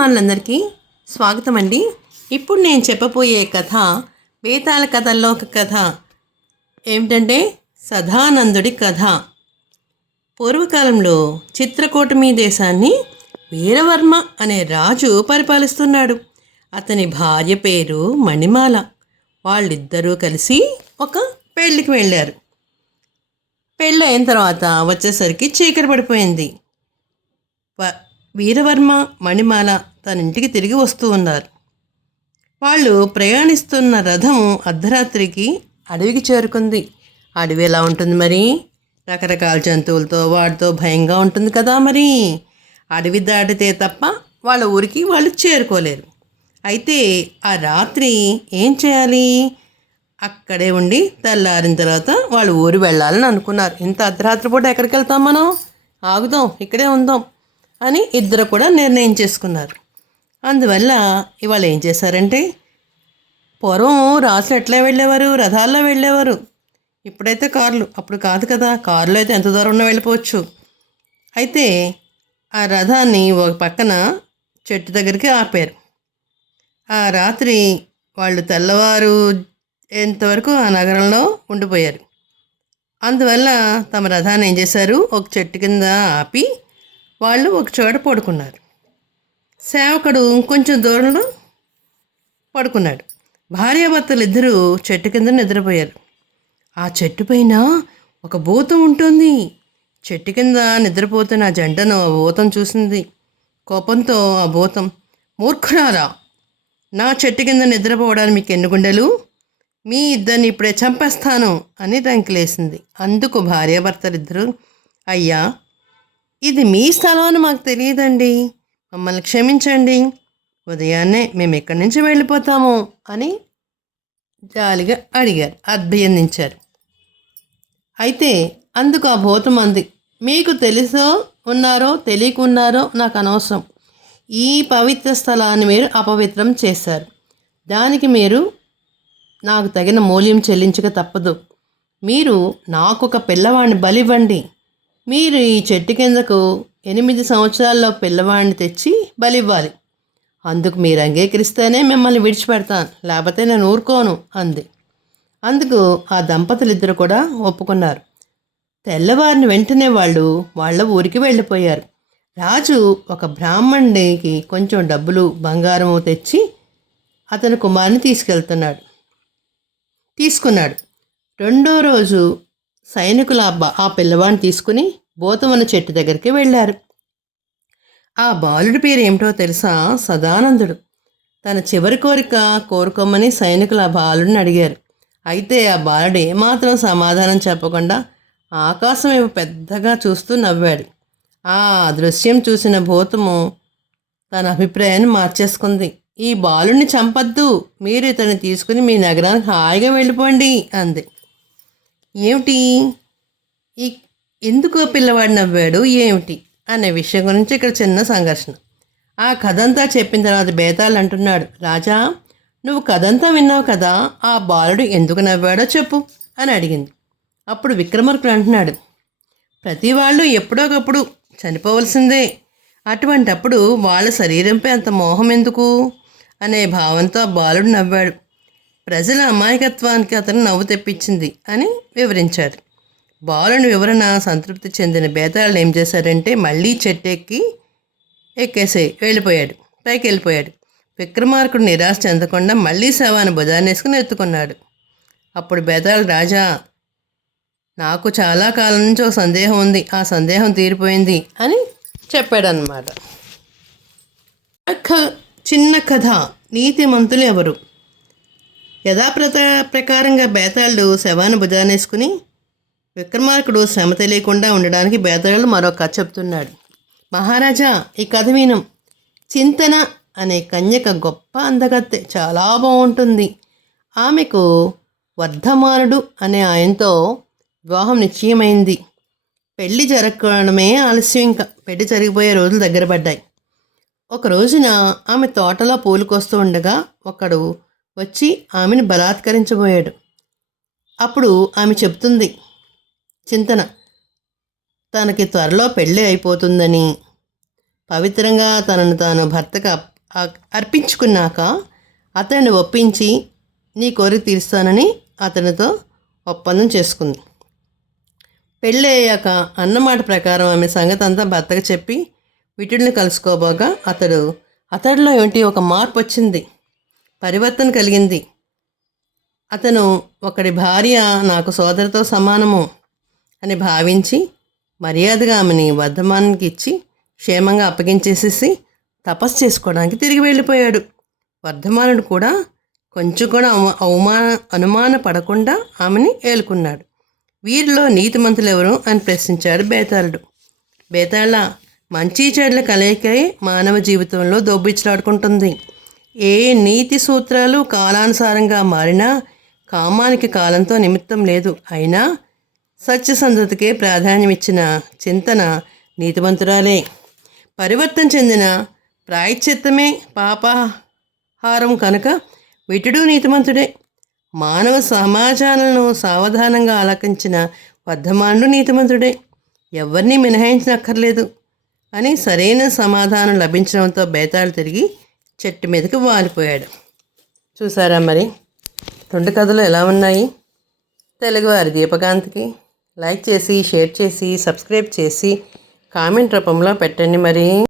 కథాభిమానులందరికీ స్వాగతం అండి ఇప్పుడు నేను చెప్పబోయే కథ వేతాల కథల్లో ఒక కథ. ఏమిటంటే సదానందుడి కథ. పూర్వకాలంలో చిత్రకూటమి దేశాన్ని వీరవర్మ అనే రాజు పరిపాలిస్తున్నాడు. అతని భార్య పేరు మణిమాల. వాళ్ళిద్దరూ కలిసి ఒక పెళ్ళికి వెళ్ళారు. పెళ్ళి అయిన తర్వాత వచ్చేసరికి చీకటి పడిపోయింది. వీరవర్మ మణిమాల తన ఇంటికి తిరిగి వస్తూ ఉన్నారు. వాళ్ళు ప్రయాణిస్తున్న రథం అర్ధరాత్రికి అడవికి చేరుకుంది. అడవి ఎలా ఉంటుంది మరి? రకరకాల జంతువులతో వాటితో భయంగా ఉంటుంది కదా మరి? అడవి దాటితే తప్ప వాళ్ళ ఊరికి వాళ్ళు చేరుకోలేరు. అయితే ఆ రాత్రి ఏం చేయాలి? అక్కడే ఉండి తెల్లారిన తర్వాత వాళ్ళు ఊరు వెళ్ళాలని అనుకున్నారు. ఇంత అర్ధరాత్రి పూట ఎక్కడికి వెళ్తాం మనం? ఆగుదాం ఇక్కడే ఉందాం. అని ఇద్దరు కూడా నిర్ణయం చేసుకున్నారు. అందువల్ల ఇవాళ ఏం చేశారంటే పూర్వం రాసులు ఎట్లా వెళ్ళేవారు? రథాల్లో వెళ్ళేవారు. ఇప్పుడైతే కార్లు అప్పుడు కాదు కదా కారులో అయితే ఎంత దూరం ఉన్నా వెళ్ళిపోవచ్చు? అయితే ఆ రథాన్ని ఒక పక్కన చెట్టు దగ్గరికి ఆపారు. ఆ రాత్రి వాళ్ళు తెల్లవారు ఎంతవరకు ఆ నగరంలో ఉండిపోయారు. అందువల్ల తమ రథాన్ని ఏం చేశారు? ఒక చెట్టు కింద ఆపి వాళ్ళు ఒక చోట పడుకున్నారు. సేవకుడు కొంచెం దూరంలో పడుకున్నాడు. భార్యాభర్తలు ఇద్దరూ చెట్టు కింద నిద్రపోయారు. ఆ చెట్టు పైన ఒక భూతం ఉంటుంది. చెట్టు కింద నిద్రపోతున్న ఆ జంటను ఆ భూతం చూసింది. కోపంతో ఆ భూతం మూర్ఖురారా నా చెట్టు కింద నిద్రపోవడానికి మీకు ఎన్ని గుండెలు? మీ ఇద్దరిని ఇప్పుడే చంపేస్తాను అని రంకిలేసింది అందుకు భార్యాభర్తలిద్దరూ అయ్యా ఇది మీ స్థలం అని మాకు తెలియదండి. మమ్మల్ని క్షమించండి. ఉదయాన్నే మేము ఎక్కడి నుంచి వెళ్ళిపోతాము అని జాలిగా అడిగారు అభ్యర్థించారు అయితే అందుకు ఆ భూతం అంది మీకు తెలుసో ఉన్నారో తెలియకున్నారో నాకు అనవసరం. ఈ పవిత్ర స్థలాన్ని మీరు అపవిత్రం చేశారు. దానికి మీరు నాకు తగిన మూల్యం చెల్లించక తప్పదు. మీరు నాకు ఒక పిల్లవాడిని బలివ్వండి. మీరు ఈ చెట్టు కిందకు ఎనిమిది సంవత్సరాల్లో పిల్లవాడిని తెచ్చి బలివ్వాలి. అందుకు మీరు అంగీకరిస్తేనే మిమ్మల్ని విడిచిపెడతాను. లేకపోతే నేను ఊరుకోను అంది. అందుకు ఆ దంపతులిద్దరు కూడా ఒప్పుకున్నారు. తెల్లవారిని వెంటనే వాళ్ళు వాళ్ళ ఊరికి వెళ్ళిపోయారు. రాజు ఒక బ్రాహ్మణుడికి కొంచెం డబ్బులు బంగారము తెచ్చి అతని కుమారుని తీసుకెళ్తున్నాడు. తీసుకున్నాడు. రెండో రోజు సైనికులు ఆ ఆ పిల్లవాడిని తీసుకుని బోతమన్న చెట్టు దగ్గరికి వెళ్ళారు. ఆ బాలుడి పేరు ఏమిటో తెలుసా? సదానందుడు. తన చివరి కోరిక కోరుకోమని సైనికులు ఆ బాలుడిని అడిగారు. అయితే ఆ బాలుడు ఏమాత్రం సమాధానం చెప్పకుండా ఆకాశం వైపు పెద్దగా చూస్తూ నవ్వాడు. ఆ దృశ్యం చూసిన భూతము తన అభిప్రాయాన్ని మార్చేసుకుంది. ఈ బాలుడిని చంపద్దు. మీరు ఇతన్ని తీసుకుని మీ నగరానికి హాయిగా వెళ్ళిపోండి అంది. ఏమిటి? ఈ ఎందుకు పిల్లవాడు నవ్వాడు? ఏమిటి? అనే విషయం గురించి ఇక్కడ చిన్న సంఘర్షణ. ఆ కథంతా చెప్పిన తర్వాత బేతాళ్ అంటున్నాడు రాజా నువ్వు కథంతా విన్నావు కదా ఆ బాలుడు ఎందుకు నవ్వాడో చెప్పు అని అడిగింది. అప్పుడు విక్రమార్కుడు అంటున్నాడు ప్రతి వాళ్ళు ఎప్పుడోకప్పుడు చనిపోవలసిందే. అటువంటప్పుడు వాళ్ళ శరీరంపై అంత మోహం ఎందుకు? అనే భావంతో ఆ బాలుడు నవ్వాడు ప్రజల అమాయకత్వానికి అతను నవ్వు తెప్పించింది అని వివరించారు. బాలుని వివరణ సంతృప్తి చెందిన బేతాళాలు ఏం చేశారంటే మళ్ళీ చెట్టెక్కి ఎక్కేసే వెళ్ళిపోయాడు. పైకి వెళ్ళిపోయాడు. విక్రమార్కుడు నిరాశ చెందకుండా మళ్ళీ శవాన్ని భుజాన్ని ఎత్తుకున్నాడు. అప్పుడు బేతాళ రాజా నాకు చాలా కాలం నుంచి ఒక సందేహం ఉంది. ఆ సందేహం తీరిపోయింది అని చెప్పాడనమాట చిన్న కథ నీతిమంతులు ఎవరు? యథాప్రత ప్రకారంగా బేతాళుడు శవాన్ని భుజానేసుకుని విక్రమార్కుడు శ్రమ తెలియకుండా ఉండడానికి బేతాళుడు మరో కథ చెప్తున్నాడు. మహారాజా ఈ కథ వినం. చింతన అనే కన్యక గొప్ప అందగత్తె. చాలా బాగుంటుంది. ఆమెకు వర్ధమానుడు అనే ఆయనతో వివాహం నిశ్చయమైంది. పెళ్ళి జరగడమే ఆలస్యం ఇంకా. పెళ్ళి జరిగిపోయే రోజులు దగ్గర పడ్డాయి. ఒక రోజున ఆమె తోటలో పూలు కోస్తూ ఉండగా ఒకడు వచ్చి ఆమెను బలాత్కరించబోయాడు. అప్పుడు ఆమె చెప్తుంది చింతన తనకి త్వరలో పెళ్ళి అయిపోతుందని. పవిత్రంగా తనను తాను భర్తకు అప్- అర్పించుకున్నాక అతన్ని ఒప్పించి నీ కోరిక తీరుస్తానని అతనితో ఒప్పందం చేసుకుంది. పెళ్ళి అయ్యాక అన్నమాట ప్రకారం ఆమె సంగతి అంతా భర్తకు చెప్పి విటుడిని కలుసుకోబోగా అతడు అతడిలో ఏంటి ఒక మార్పు వచ్చింది పరివర్తన కలిగింది. అతను ఒకడి భార్య నాకు సోదరితో సమానము అని భావించి మర్యాదగా ఆమెని వర్ధమానానికి ఇచ్చి క్షేమంగా అప్పగించేసేసి తపస్సు చేసుకోవడానికి తిరిగి వెళ్ళిపోయాడు. వర్ధమానుడు కూడా కొంచెం కూడా అవమా అవమాన అనుమాన పడకుండా ఆమెని ఏలుకున్నాడు. వీరిలో నీతిమంతులు ఎవరు అని ప్రశ్నించాడు బేతాళుడు. బేతాళ మంచి చెడ్ల కలయికై మానవ జీవితంలో దొబ్బిచ్చలాడుకుంటుంది ఏ నీతి సూత్రాలు కాలానుసారంగా మారినా కామానికి కాలంతో నిమిత్తం లేదు. అయినా సత్యసంధతకే ప్రాధాన్యమిచ్చిన చింతన నీతివంతురాలే పరివర్తన చెందిన ప్రాయశ్చిత్తమే పాపహారం కనుక విటుడు నీతిమంతుడే. మానవ సమాజాలను సావధానంగా ఆలకించిన వర్ధమానుడు నీతిమంతుడే. ఎవరిని మినహాయించనక్కర్లేదు. అని సరైన సమాధానం లభించడంతో బేతాళు తిరిగి చెట్టు మీదకి వాలిపోయాడు. చూసారా మరి? రెండు కథలు ఎలా ఉన్నాయి? తెలుగువారి దీపకాంత్కి లైక్ చేసి షేర్ చేసి సబ్స్క్రైబ్ చేసి కామెంట్ రూపంలో పెట్టండి మరి.